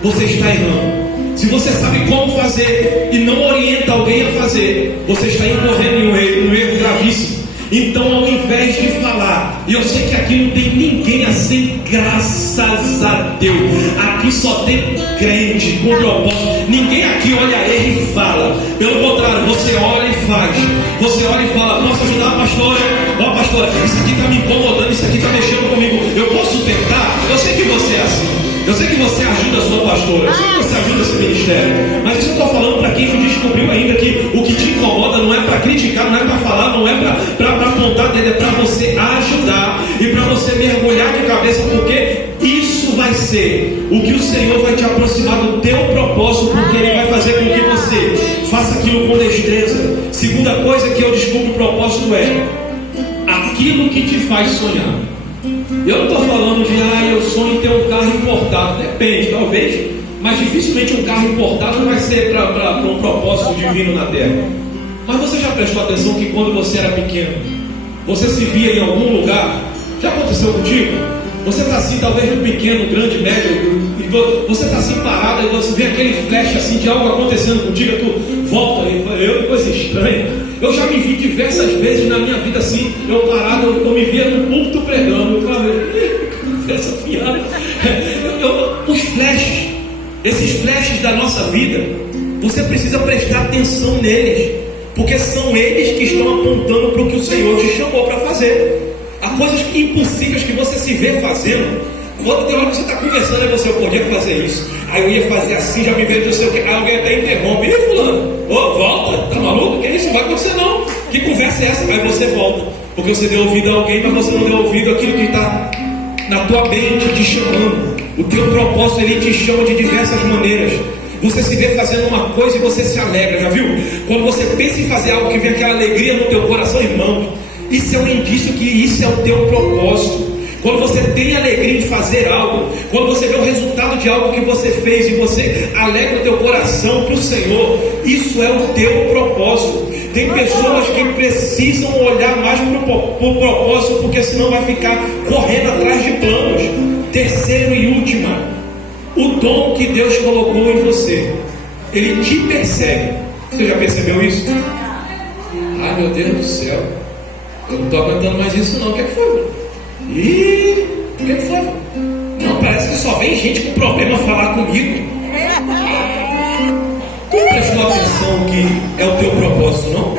você está errando. Se você sabe como fazer e não orienta alguém a fazer, você está incorrendo em um erro gravíssimo. Então, ao invés de falar, e eu sei que aqui não tem ninguém assim, graças a Deus, aqui só tem crente com propósito. Ninguém aqui olha ele e fala. Pelo contrário, você olha e faz. Você olha e fala: posso ajudar a pastora? Ó, pastora, isso aqui está me incomodando, isso aqui está mexendo comigo. Eu posso tentar? Eu sei que você é assim. Eu sei que você ajuda pastora, eu sei que você ajuda esse ministério, mas isso eu estou falando para quem não descobriu ainda que o que te incomoda não é para criticar, não é para falar, não é para apontar dedo, é para você ajudar e para você mergulhar de cabeça, porque isso vai ser o que o Senhor vai te aproximar do teu propósito, porque Ele vai fazer com que você faça aquilo com destreza. Segunda coisa que eu descubro o propósito é aquilo que te faz sonhar. Eu não estou falando de eu sonho em ter um carro importado. Depende, talvez, mas dificilmente um carro importado vai ser para um propósito divino na terra. Mas você já prestou atenção que quando você era pequeno, você se via em algum lugar? Já aconteceu contigo? Você está assim, talvez no pequeno, grande, médio, e você está assim parado, e você vê aquele flash assim de algo acontecendo contigo, tu volta e fala, coisa estranha. Eu já me vi diversas vezes na minha vida assim, eu parado, eu me via no púlpito pregando, eu falava, essa fiada. Os flashes, esses flashes da nossa vida, você precisa prestar atenção neles, porque são eles que estão apontando para o que o Senhor te chamou para fazer. Há coisas impossíveis que você se vê fazendo. Quando tem hora que você está conversando, aí você, eu podia fazer isso, aí eu ia fazer assim, já me veio não sei o que, aí alguém até interrompe, e fulano, volta, tá maluco? Que isso? Não vai acontecer não. Que conversa é essa? Aí você volta, porque você deu ouvido a alguém, mas você não deu ouvido àquilo que está na tua mente te chamando. O teu propósito, ele te chama de diversas maneiras. Você se vê fazendo uma coisa e você se alegra, já viu? Quando você pensa em fazer algo que vem aquela alegria no teu coração, irmão, isso é um indício que isso é o teu propósito. Quando você tem alegria em fazer algo, quando você vê o resultado de algo que você fez e você alegra o teu coração para o Senhor, isso é o teu propósito. Tem pessoas que precisam olhar mais para o propósito, porque senão vai ficar correndo atrás de planos. Terceiro e última, o dom que Deus colocou em você, ele te persegue. Você já percebeu isso? Ai, meu Deus do céu, eu não estou aguentando mais isso não. O que foi, mano? O que foi? Não, parece que só vem gente com problema falar comigo. Tu prestou atenção que é o teu propósito, não?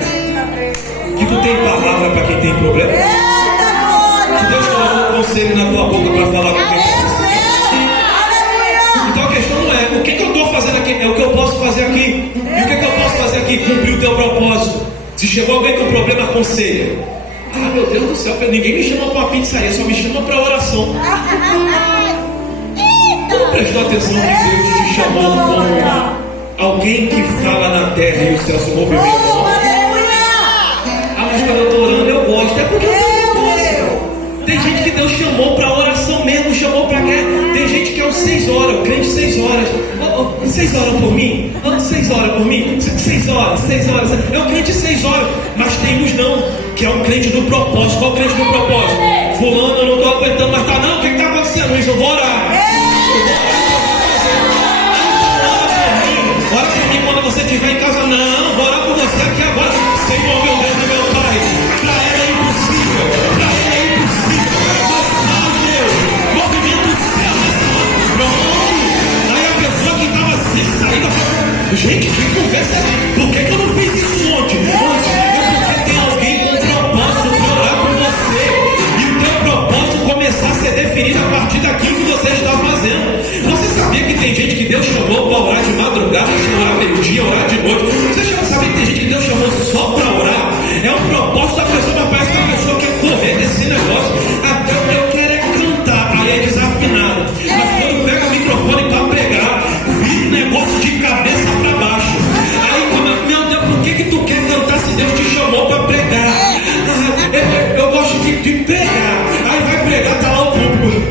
Que tu tem palavra para quem tem problema? Que Deus colocou um conselho na tua boca para falar com quem precisa. Então a questão não é o que eu estou fazendo aqui, é o que eu posso fazer aqui. E o que eu posso fazer aqui? Cumprir o teu propósito. Se chegou alguém com problema, aconselha. Ah, meu Deus do céu, ninguém me chama para uma pizzaria, só me chama para oração. Tu prestou atenção que Deus te chamou como alguém que fala na terra e o céu se movimenta? Ah, mas quando eu estou orando eu gosto. É porque eu tenho propósito. Tem gente que Deus chamou para oração mesmo, chamou para quê? Tem gente que é o 6 horas, o crente 6 horas. 6 horas por mim? 6 horas por mim? 6 horas. É o crente 6 horas. Mas tem uns não, que é um crente do propósito. Qual o crente do propósito? Fulano, eu não estou aguentando mais, tá? Não, o que está acontecendo? Isso, eu vou orar. Ora por mim quando você estiver em casa. Não, vou orar por você aqui agora. Senhor, meu Deus e meu Pai, para Ele é impossível. Para Ele é impossível. Mas Deus, movimento o céu nessa hora. Pronto. Aí a pessoa que estava sem saída falou, gente, que conversa é essa? Por que eu não fiz isso ontem? A ser definido a partir daquilo que você está fazendo. Você sabia que tem gente que Deus chamou para orar de madrugada, orar meio-dia, orar de noite? Você já sabia que tem gente que Deus chamou só para orar? É um propósito da pessoa, mas parece que a pessoa quer correr desse negócio. Até o que eu quero é cantar, aí é desafinado. Mas quando pega o microfone para pregar, vira um negócio de cabeça para baixo. Aí, meu Deus, por que tu quer cantar se Deus te chamou para pregar? Eu gosto de pregar. Aí vai pregar, tá lá o público.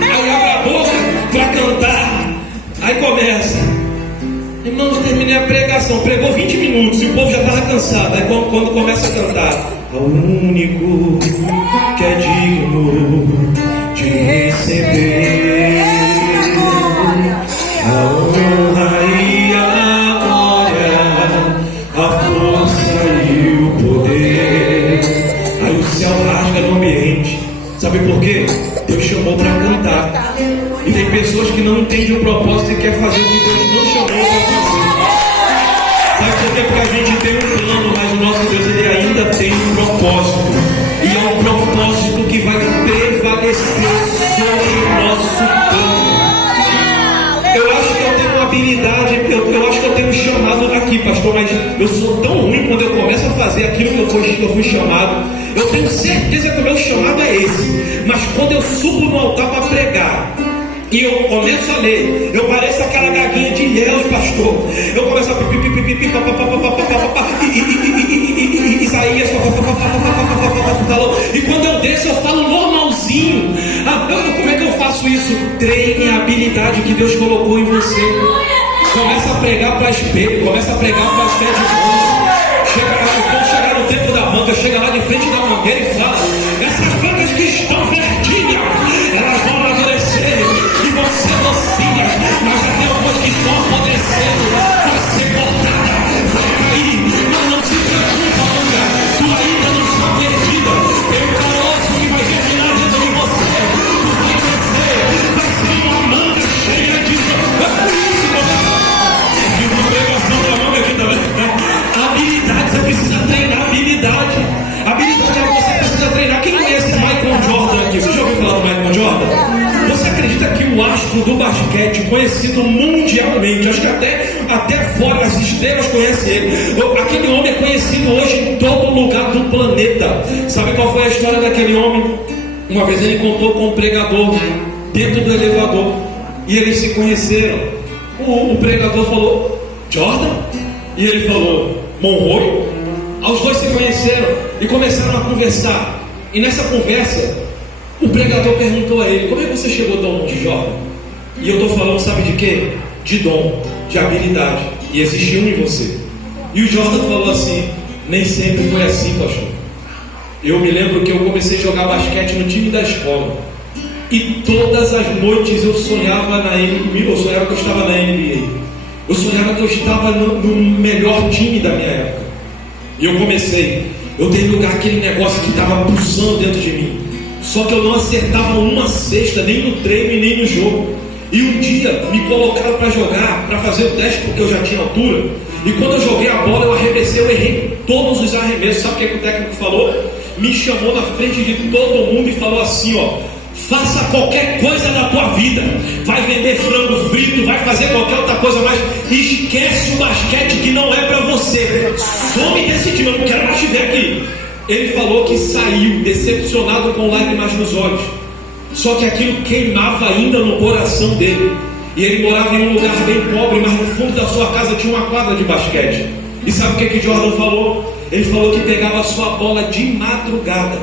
Aí abre a boca para cantar. Aí começa. Irmãos, terminei a pregação. Pregou 20 minutos e o povo já estava cansado. Aí quando começa a cantar, o único que é digno de receber a honra e a glória, a força e o poder. Aí o céu rasga no ambiente. Sabe por quê? Deus chamou para cantar. E tem pessoas que não entendem o propósito e querem fazer o que Deus não chamou para fazer. Sabe por quê? Porque a gente tem um plano, mas o nosso Deus ele ainda tem um propósito. E é um propósito propósito que vai prevalecer sobre o nosso plano. Eu acho que eu tenho uma habilidade, eu acho que eu tenho um chamado aqui, pastor, mas eu sou tão ruim quando eu começo a fazer aquilo que eu fui chamado. Eu tenho certeza que o meu chamado é esse, mas quando eu subo no altar para pregar e eu começo a ler, eu pareço aquela gaguinha de Ilhéus, pastor. Eu começo a Isaías, e quando eu desço eu falo normalzinho. Como é que eu faço isso? Treine a habilidade que Deus colocou em você. Começa a pregar para espelho, começa a pregar para pé de mão. Quando chegar no tempo da manga, chega lá de frente da mangueira e fala: essas plantas que estão verdinhas, elas vão amadurecer e vão ser docinhas, mas já tem algumas que estão apodrecendo, vai ser cortada, vai cair, mas não se preocupa, manga, tu ainda não está perdida, tem um caroço que vai germinar dentro de você, tu vai crescer, vai ser uma manga cheia de pregação da manga aqui também. Habilidade, você precisa treinar habilidade. Habilidade é que você precisa treinar. Quem conhece Michael Jordan aqui? Você já ouviu falar do Michael Jordan? Você acredita que o astro do basquete, conhecido mundialmente, acho que até fora as estrelas conhecem ele, aquele homem é conhecido hoje em todo lugar do planeta. Sabe qual foi a história daquele homem? Uma vez ele contou com um pregador dentro do elevador e eles se conheceram. O pregador falou: Jordan? E ele falou: Monroe? Os dois se conheceram e começaram a conversar. E nessa conversa, o pregador perguntou a ele: como é que você chegou tão longe, Jordan? E eu estou falando, sabe de quê? De dom, de habilidade. E existe um em você. E o Jordan falou assim: nem sempre foi assim, pastor. Eu me lembro que eu comecei a jogar basquete no time da escola. E todas as noites eu sonhava na NBA, eu sonhava que eu estava na NBA. Eu sonhava que eu estava no melhor time da minha época. E eu tentei jogar aquele negócio que estava pulsando dentro de mim. Só que eu não acertava uma cesta, nem no treino e nem no jogo. E um dia me colocaram para jogar, para fazer o teste, porque eu já tinha altura. E quando eu joguei a bola, eu arremessei, eu errei todos os arremessos. Sabe o que o técnico falou? Me chamou na frente de todo mundo e falou assim: ó, faça qualquer coisa na tua vida, vai vender frango frito, vai fazer qualquer outra coisa, mas esquece o basquete que não é para você, some desse time, eu não quero mais te ver aqui. Ele falou que saiu decepcionado com lágrimas nos olhos, só que aquilo queimava ainda no coração dele. E ele morava em um lugar bem pobre, mas no fundo da sua casa tinha uma quadra de basquete. E sabe o que Jordan falou? Ele falou que pegava a sua bola de madrugada,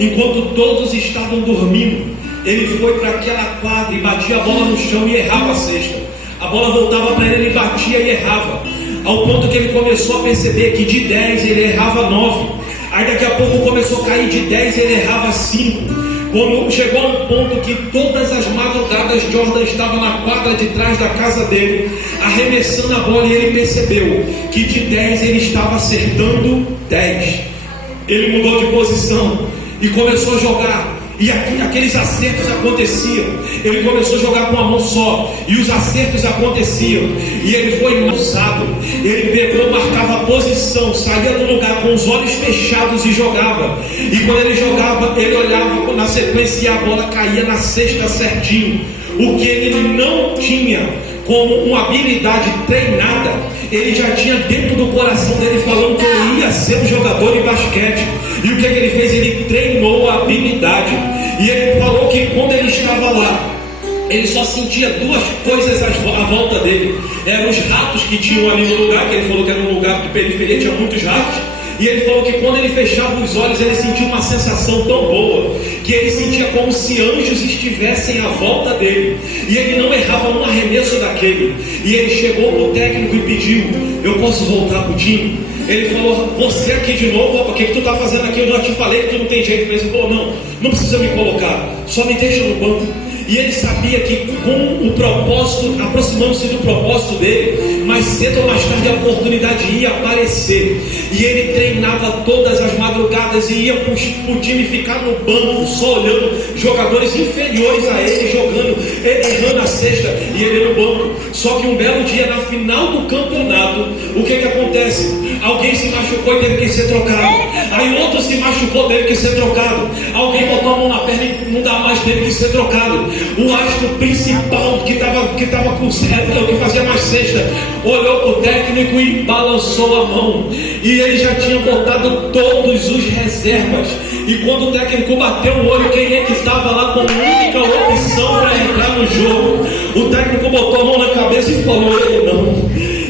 enquanto todos estavam dormindo. Ele foi para aquela quadra e batia a bola no chão e errava a cesta. A bola voltava para ele, ele batia e errava. Ao ponto que ele começou a perceber que de 10 ele errava 9. Aí daqui a pouco começou a cair de 10 e ele errava 5. Quando chegou a um ponto que todas as madrugadas Jordan estava na quadra de trás da casa dele, arremessando a bola, e ele percebeu que de 10 ele estava acertando 10. Ele mudou de posição e começou a jogar. E aqueles acertos aconteciam. Ele começou a jogar com a mão só, e os acertos aconteciam. E ele foi lançado. Ele pegou, marcava a posição, saía do lugar com os olhos fechados e jogava. E quando ele jogava, ele olhava na sequência e a bola caía na cesta certinho. O que ele não tinha como uma habilidade treinada, ele já tinha dentro do coração dele falando que ele ia ser um jogador de basquete. E o que ele fez? Ele treinou a habilidade. E ele falou que quando ele estava lá, ele só sentia duas coisas à volta dele. Eram os ratos que tinham ali no lugar, que ele falou que era um lugar de periferia, tinha muitos ratos. E ele falou que quando ele fechava os olhos, ele sentia uma sensação tão boa, que ele sentia como se anjos estivessem à volta dele. E ele não errava um arremesso daquele. E ele chegou para o técnico e pediu: eu posso voltar para o time? Ele falou: você aqui de novo? O que tu está fazendo aqui? Eu já te falei que tu não tem jeito mesmo. Ele falou: não precisa me colocar, só me deixa no banco. E ele sabia que com o propósito, aproximando-se do propósito dele, mais cedo ou mais tarde a oportunidade ia aparecer. E ele treinava todas as madrugadas e ia pro time ficar no banco, só olhando jogadores inferiores a ele jogando, errando a cesta, e ele no banco. Só que um belo dia, na final do campeonato, o que acontece? Alguém se machucou e teve que ser trocado. Aí outro se machucou, teve que ser trocado. Alguém botou a mão na perna e não dá mais, teve que ser trocado. O astro principal que estava com certo, que fazia mais cesta, olhou para o técnico e balançou a mão. E ele já tinha botado todos os reservas. E quando o técnico bateu o olho, quem é que estava lá com a única opção para entrar no jogo? O técnico botou a mão na cabeça e falou: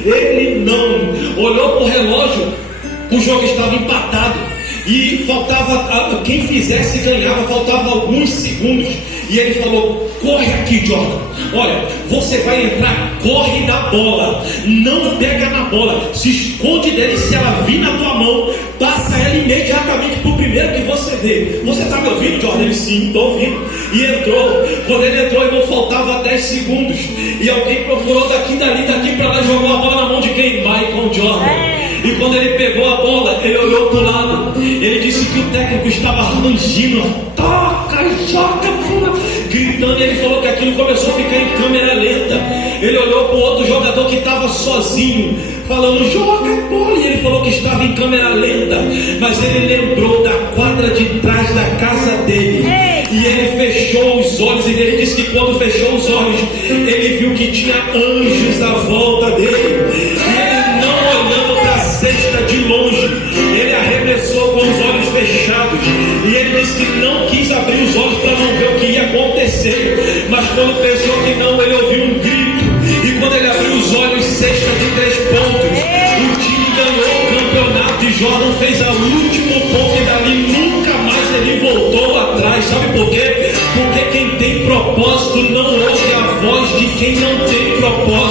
ele não. Olhou para o relógio, o jogo estava empatado e faltava, quem fizesse ganhava, faltava alguns segundos. E ele falou: corre aqui, Jordan, olha, você vai entrar, corre da bola, não pega na bola, se esconde dele, se ela vir na tua mão, passa ela imediatamente pro primeiro que você vê. Você está me ouvindo, Jordan? Ele: sim, estou ouvindo. E entrou. Quando ele entrou, não faltava 10 segundos, e alguém procurou daqui para lá, jogou a bola na mão de quem? Michael Jordan. E quando ele pegou a bola, ele olhou para o lado, ele disse que o técnico estava rangindo: toca, joga, gritando. E ele falou que aquilo começou a ficar em câmera lenta. Ele olhou para o outro jogador que estava sozinho, falando: joga a bola. E ele falou que estava em câmera lenta, mas ele lembrou da quadra de trás da casa dele. E ele fechou os olhos, e ele disse que quando fechou os olhos, ele viu que tinha anjos à volta dele. E ele, não olhando para a cesta de longe, ele arremessou com os olhos fechados. E ele disse que não quis abrir os olhos para não ver o que ia acontecer. Mas quando pensou que não, ele ouviu um grito. E quando ele abriu os olhos, cesta de 3 pontos. O time ganhou o campeonato e Jordan fez a último ponto, e dali nunca mais ele voltou atrás. Sabe por quê? Porque quem tem propósito não ouve a voz de quem não tem propósito.